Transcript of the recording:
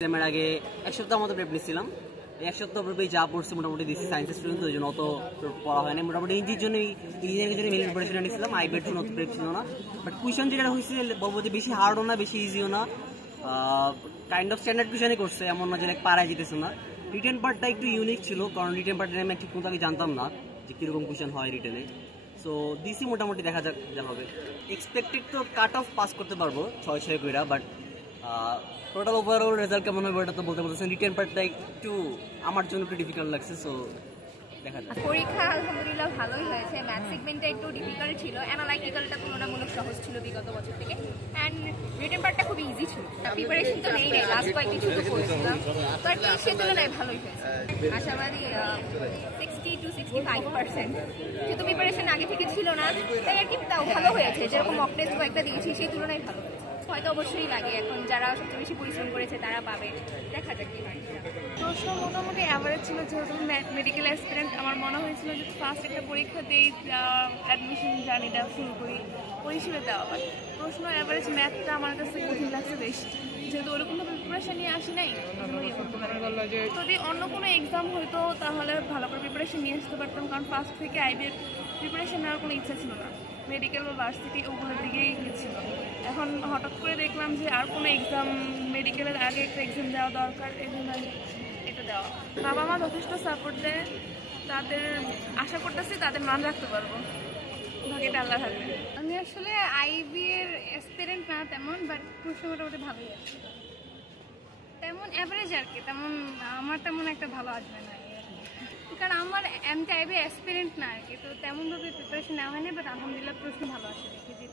এক্সামের আগে এক সপ্তাহ মতো প্রেপ নিচ্ছিলাম। এক সপ্তাহ প্রেপে যা পড়ছে মোটামুটি দিচ্ছি, সায়েন্সের স্টুডেন্ট ওই জন্য অত পড়া হয় না। মোটামুটি ইঞ্জির জন্য ইঞ্জিনিয়ারিংয়ের জন্য মেল প্রিপারেশন নিচ্ছিলাম, আইবের জন্য অত প্রেপ ছিল না। বাট কুয়েশন যেটা হয়েছে বলবো যে বেশি হার্ডও না বেশি ইজিও না, কাইন্ড অফ স্ট্যান্ডার্ড কুয়েশনই করছে, এমন না যে পাড়ায় যেতেছে না। রিটেন পার্টটা একটু ইউনিক ছিল, কারণ রিটেন পার্টটা আমি ঠিক মতো আগে জানতাম না যে কীরকম কুয়েশন হয় রিটেনে। সো দিসি মোটামুটি দেখা যাক যা হবে। এক্সপেক্টেড তো কাট অফ পাস করতে পারবো 6 কইরা, বাট টোটাল ওভারঅল রেজাল্ট কেমন হবে ওটা তো বলতে পারতেছেন। রিটেন পার্টটা একটু আমার জন্য একটু ডিফিকাল্ট লাগছে, সো দেখা যাক। পরীক্ষা আলহামদুলিল্লাহ ভালোই হয়েছে। ম্যাথ সেগমেন্টটা একটু ডিফিকাল্ট ছিল, অ্যানালাইটিক্যালটা তুলনামূলক সহজ ছিল বিগত বছর থেকে, অ্যান্ড রিটেন পার্টটা খুব ইজি ছিল। প্রিপারেশন তো নেই লাস্ট কয়েকদিন শুরু করেছিলাম, বাট সে তুলনায় ভালোই হয়েছে। আশাবাদী 60 to 65%, যেহেতু প্রিপারেশন আগে থেকে ছিল না তাই আর কি তাও ভালো হয়েছে। যেরকম মক টেস্ট কয়েকটা দিয়েছি সেই তুলনায় ভালো হয়েছে। হয়তো অবশ্যই লাগে, এখন যারা সবচেয়ে বেশি পরিশ্রম করেছে তারা পাবে, দেখা যাক কি হয়। প্রশ্ন মোটামুটি অ্যাভারেজ ছিল, যেহেতু মেডিকেল অ্যাসপিরেন্ট আমার মনে হয়েছিল যে ফার্স্ট একটা পরীক্ষা দিয়েই অ্যাডমিশন জার্নিটা শুরু করি, ওই হিসেবে দেওয়া। বাট প্রশ্ন অ্যাভারেজ, ম্যাথটা আমার কাছে কঠিন লাগছে বেশি, যেহেতু ওরকমভাবে প্রিপারেশন নিয়ে আসি নাই। যদি অন্য কোনো এক্সাম হইতো তাহলে ভালো করে প্রিপারেশন নিয়ে আসতে পারতাম, কারণ ফার্স্ট থেকে আইবির প্রিপারেশন নেওয়ার কোনো ইচ্ছা ছিল না। মেডিকেল বা ভার্সিটি ওগুলোর দিকেই গেছিল। এখন হঠাৎ করে দেখলাম যে আর কোনো এক্সাম, মেডিকেলের আগে একটা এক্সাম দেওয়া দরকার, এই জন্য এটা দেওয়া। বাবা মা যথেষ্ট সাপোর্ট দেয়, তাদের আশা করতেছি তাদের মান রাখতে পারবো, এটা আল্লাহ থাকবে। আমি আসলে আইবি এর এক্সপিরিয়েন্স না তেমন, বাট প্রশ্ন মোটামুটি ভালোই আছে, তেমন অ্যাভারেজ আর কি, তেমন আমার তেমন একটা ভালো আসবে না, কারণ আমার এমটি আইবি এক্সপিরিয়েন্স না আর কি, তো তেমনভাবে প্রিপারেশন নেওয়া হয়নি। বাট আলহামদুলিল্লাহ প্রশ্ন ভালো আসে দেখি।